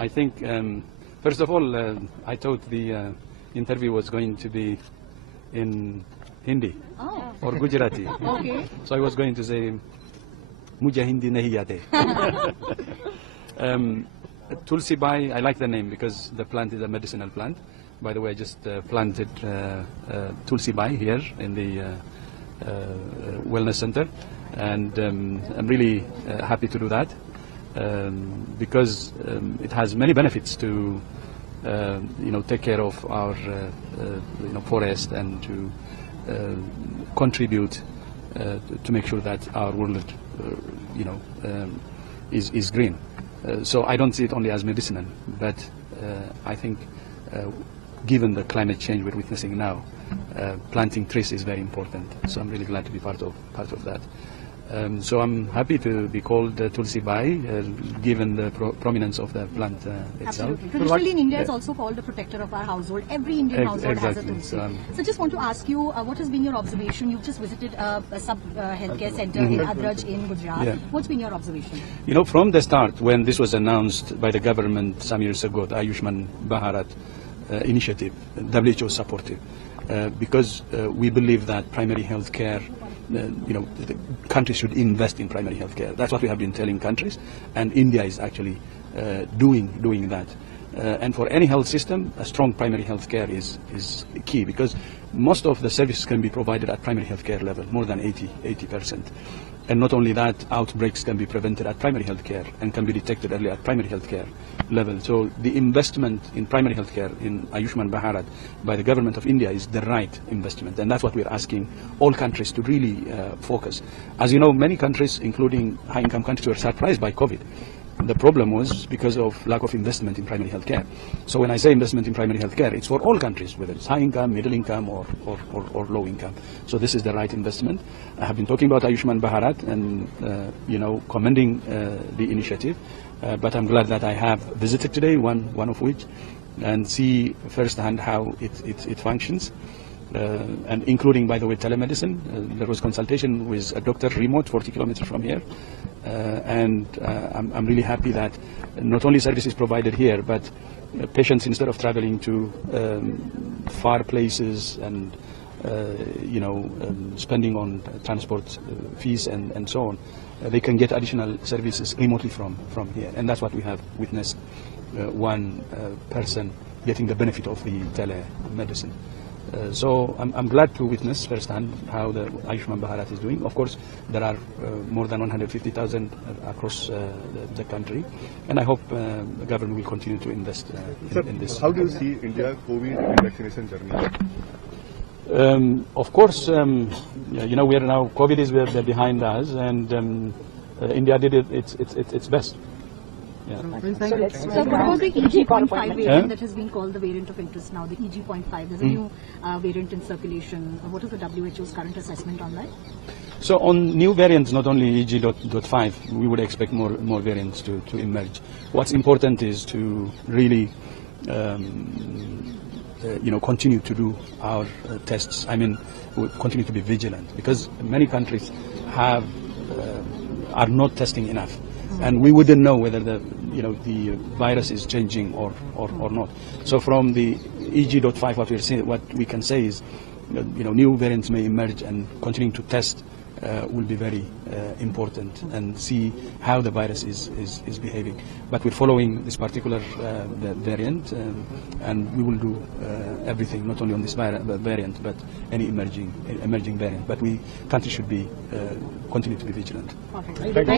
I think, first of all, I thought the interview was going to be in Hindi or Gujarati. Okay. So I was going to say, Mujhe Hindi nahi aate. Tulsi Bai, I like the name because the plant is a medicinal plant. By the way, I just planted Tulsi Bai here in the wellness center, and I'm really happy to do that because it has many benefits to take care of our forest and to contribute to make sure that our world is green. So I don't see it only as medicinal, but I think given the climate change we're witnessing now, planting trees is very important. So I'm really glad to be part of that. So I'm happy to be called Tulsi Bai, given the prominence of the plant itself. Absolutely. Traditionally in India, it's also called the protector of our household. Every Indian household has a Tulsi. So I just want to ask you, what has been your observation? You've just visited a sub-healthcare center in Adraj in Gujarat. Yeah. What's been your observation? From the start, when this was announced by the government some years ago, the Ayushman Bharat initiative, WHO supported, because we believe that primary health care, the countries should invest in primary health care. That's what we have been telling countries, and India is actually doing that. And for any health system, a strong primary health care is key, because most of the services can be provided at primary health care level, more than 80%. And not only that, outbreaks can be prevented at primary health care and can be detected early at primary health care level. So the investment in primary health care in Ayushman Bharat by the government of India is the right investment. And that's what we're asking all countries to really focus. As you know, many countries, including high-income countries, were surprised by COVID. The problem was because of lack of investment in primary health care. So when I say investment in primary health care, it's for all countries, whether it's high income, middle income, or low income. So this is the right investment. I have been talking about Ayushman Bharat and commending the initiative. But I'm glad that I have visited today, one of which, and see firsthand how it functions. And including, by the way, telemedicine. There was consultation with a doctor remote 40 kilometers from here. And I'm really happy that not only services provided here, but patients, instead of traveling to far places and spending on transport fees and so on, they can get additional services remotely from here. And that's what we have witnessed, one person getting the benefit of the telemedicine. So I'm glad to witness firsthand how the Ayushman Bharat is doing. Of course, there are more than 150,000 across the country, and I hope the government will continue to invest in this. How do you see India's COVID vaccination journey? Of course, we are now, COVID is behind us, and India did its best. Yeah. So what about the EG.5 variant that has been called the variant of interest now, the EG.5? There's a new variant in circulation. What is the WHO's current assessment on that? So on new variants, not only EG.5, we would expect more variants to emerge. What's important is to really continue to do our tests. I mean, we continue to be vigilant, because many countries are not testing enough. And we wouldn't know whether the virus is changing or not. So from the EG.5, what we can say is, new variants may emerge, and continuing to test will be very important, and see how the virus is behaving. But we're following this particular variant, and we will do everything, not only on this variant, but any emerging variant. But countries should be continue to be vigilant. Okay.